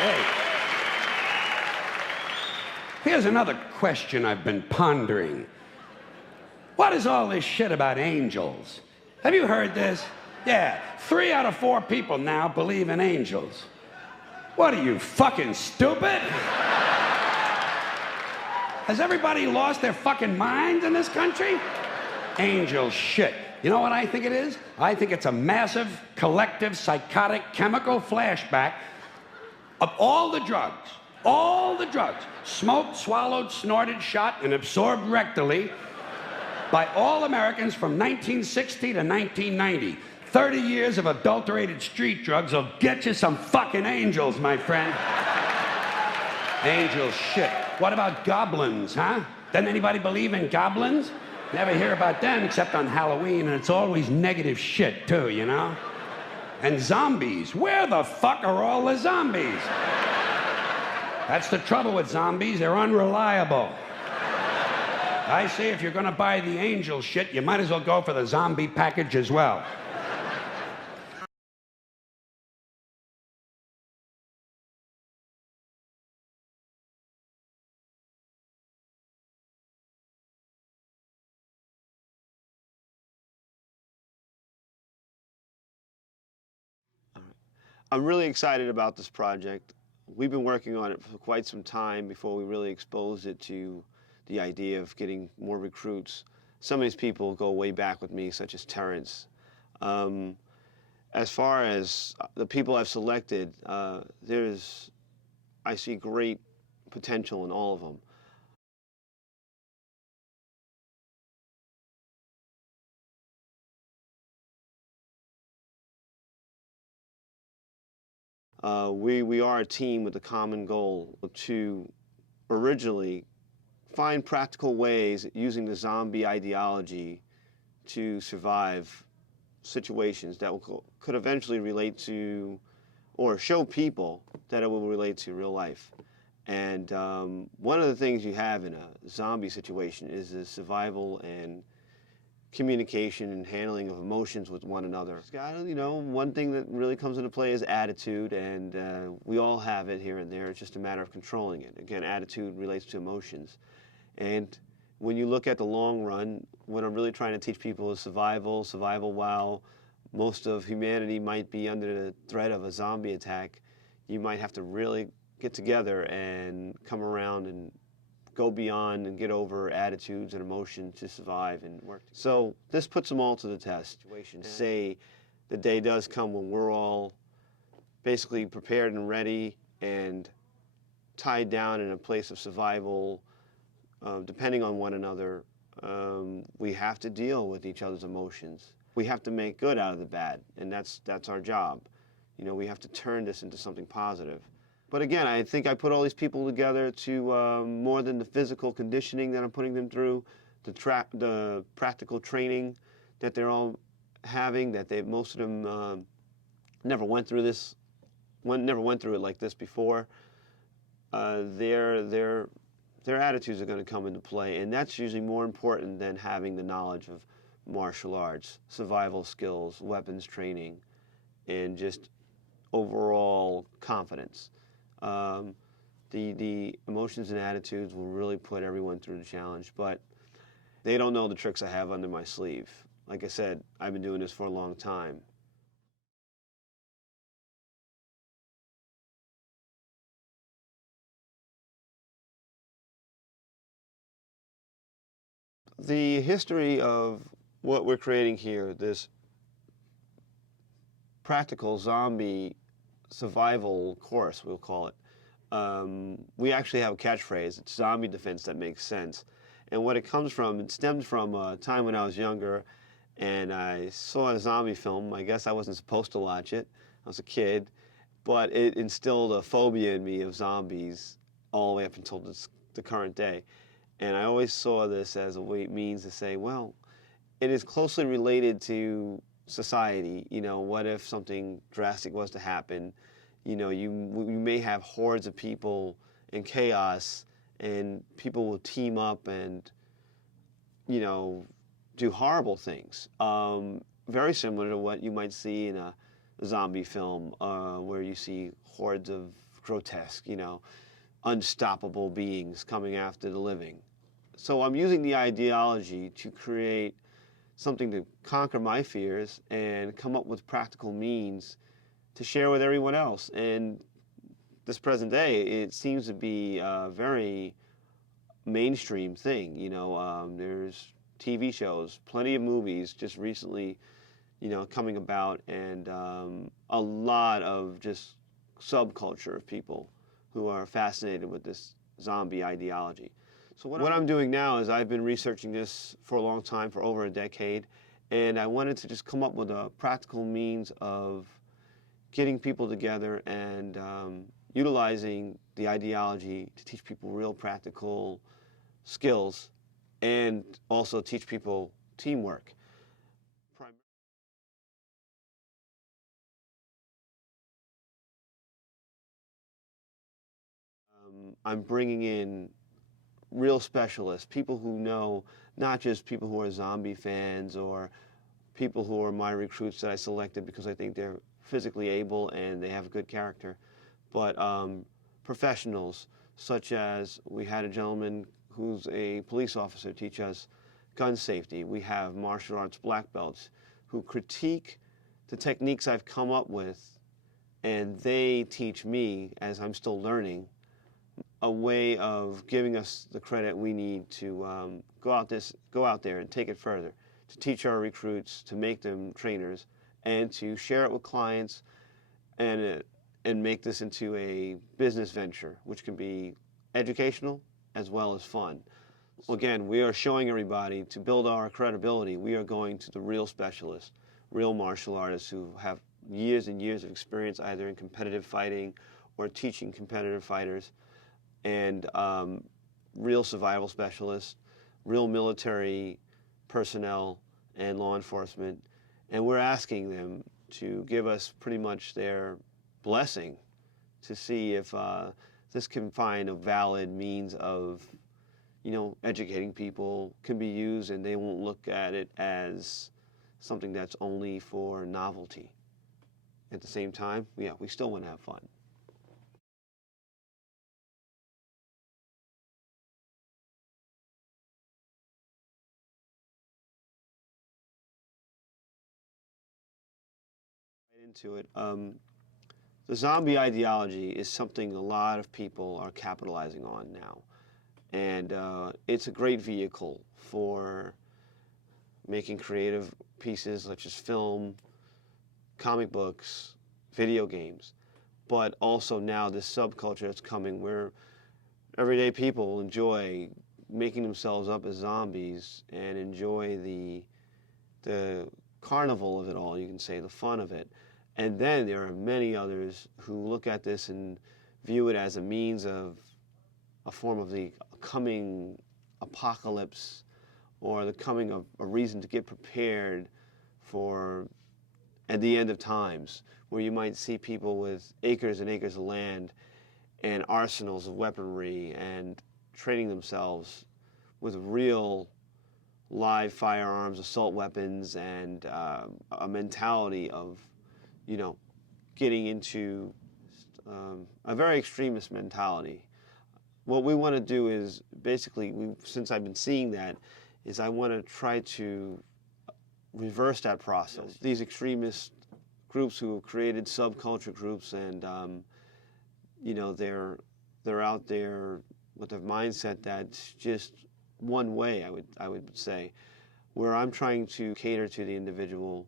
Hey. Here's another question I've been pondering. What is all this shit about angels? Have you heard this? Yeah, 3 out of 4 people now believe in angels. What are you, fucking stupid? Has everybody lost their fucking mind in this country? Angel shit. You know what I think it is? I think it's a massive, collective, psychotic, chemical flashback of all the drugs, smoked, swallowed, snorted, shot, and absorbed rectally by all Americans from 1960 to 1990. 30 years of adulterated street drugs will get you some fucking angels, my friend. Angel shit. What about goblins, huh? Doesn't anybody believe in goblins? Never hear about them except on Halloween, and it's always negative shit, too, you know? And zombies. Where the fuck are all the zombies? That's the trouble with zombies. They're unreliable. I say if you're gonna buy the angel shit, you might as well go for the zombie package as well. I'm really excited about this project. We've been working on it for quite some time before we really exposed it to the idea of getting more recruits. Some of these people go way back with me, such as Terrence. As far as the people I've selected, I see great potential in all of them. We are a team with a common goal to originally find practical ways using the zombie ideology to survive situations that could eventually relate to or show people that it will relate to real life. And one of the things you have in a zombie situation is the survival and communication and handling of emotions with one another. You know, one thing that really comes into play is attitude, and we all have it here and there. It's just a matter of controlling it. Again, attitude relates to emotions. And when you look at the long run, what I'm really trying to teach people is survival while most of humanity might be under the threat of a zombie attack. You might have to really get together and come around and go beyond and get over attitudes and emotions to survive and work. So this puts them all to the test. Say the day does come when we're all basically prepared and ready and tied down in a place of survival, depending on one another. We have to deal with each other's emotions. We have to make good out of the bad, and that's our job. You know, we have to turn this into something positive. But again, I think I put all these people together to more than the physical conditioning that I'm putting them through, the practical training that they're all having, that most of them never went through it like this before. Their attitudes are going to come into play, and that's usually more important than having the knowledge of martial arts, survival skills, weapons training, and just overall confidence. The emotions and attitudes will really put everyone through the challenge, but they don't know the tricks I have under my sleeve. Like I said, I've been doing this for a long time. The history of what we're creating here, this practical zombie survival course, we'll call it, we actually have a catchphrase. It's zombie defense that makes sense. And what it comes from, it stems from a time when I was younger and I saw a zombie film. I guess I wasn't supposed to watch it. I was a kid, but it instilled a phobia in me of zombies all the way up until the current day. And I always saw this as a means to say, well, it is closely related to society. You know, what if something drastic was to happen? You know, you may have hordes of people in chaos, and people will team up and, you know, do horrible things. Very similar to what you might see in a zombie film, where you see hordes of grotesque, unstoppable beings coming after the living. So I'm using the ideology to create something to conquer my fears and come up with practical means to share with everyone else. And this present day, it seems to be a very mainstream thing. There's TV shows, plenty of movies just recently, coming about, and a lot of just subculture of people who are fascinated with this zombie ideology. So what I'm doing now is I've been researching this for a long time, for over a decade, and I wanted to just come up with a practical means of getting people together and utilizing the ideology to teach people real practical skills and also teach people teamwork. I'm bringing in real specialists, people who know, not just people who are zombie fans or people who are my recruits that I selected because I think they're physically able and they have good character, but professionals, such as we had a gentleman who's a police officer teach us gun safety. We have martial arts black belts who critique the techniques I've come up with, and they teach me, as I'm still learning, a way of giving us the credit we need to go out there and take it further, to teach our recruits, to make them trainers, and to share it with clients, and make this into a business venture, which can be educational as well as fun. Again, we are showing everybody, to build our credibility, we are going to the real specialists, real martial artists who have years and years of experience either in competitive fighting or teaching competitive fighters, and real survival specialists, real military personnel and law enforcement. And we're asking them to give us pretty much their blessing to see if this can find a valid means of, educating people, can be used, and they won't look at it as something that's only for novelty. At the same time, yeah, we still want to have fun. Into it. The zombie ideology is something a lot of people are capitalizing on now. And it's a great vehicle for making creative pieces such as film, comic books, video games, but also now this subculture that's coming where everyday people enjoy making themselves up as zombies and enjoy the carnival of it all, you can say, the fun of it. And then there are many others who look at this and view it as a means of a form of the coming apocalypse, or the coming of a reason to get prepared for at the end of times, where you might see people with acres and acres of land and arsenals of weaponry and training themselves with real live firearms, assault weapons, and a mentality of, getting into a very extremist mentality. What we want to do is basically, since I've been seeing that, is I want to try to reverse that process. These extremist groups who have created subculture groups, and they're out there with a mindset that's just one way. I would say, where I'm trying to cater to the individual,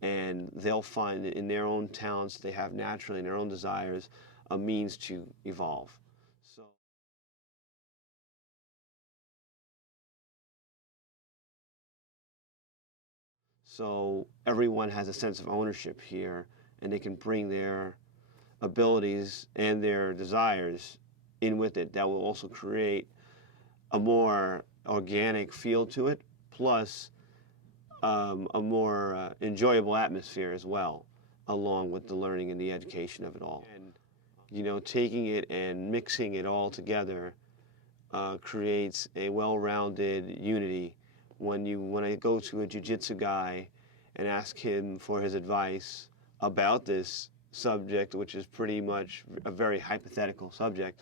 and they'll find that in their own talents they have naturally, in their own desires, a means to evolve. So everyone has a sense of ownership here, and they can bring their abilities and their desires in with it. That will also create a more organic feel to it, plus a more enjoyable atmosphere as well, along with the learning and the education of it all. And taking it and mixing it all together creates a well-rounded unity. When I go to a jiu-jitsu guy and ask him for his advice about this subject, which is pretty much a very hypothetical subject,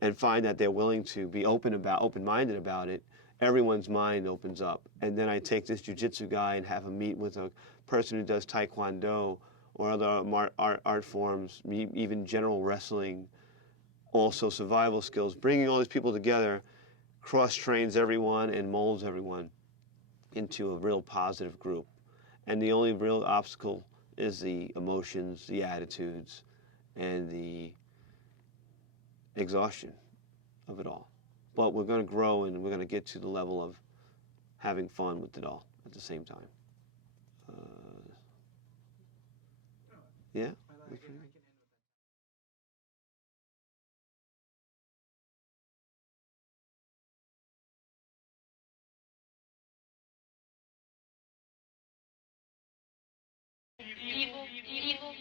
and find that they're willing to be open-minded about it, everyone's mind opens up. And then I take this jiu-jitsu guy and have him meet with a person who does taekwondo or other art forms, even general wrestling, also survival skills. Bringing all these people together cross-trains everyone and molds everyone into a real positive group. And the only real obstacle is the emotions, the attitudes, and the exhaustion of it all. But we're going to grow, and we're going to get to the level of having fun with it all at the same time. Yeah? Evil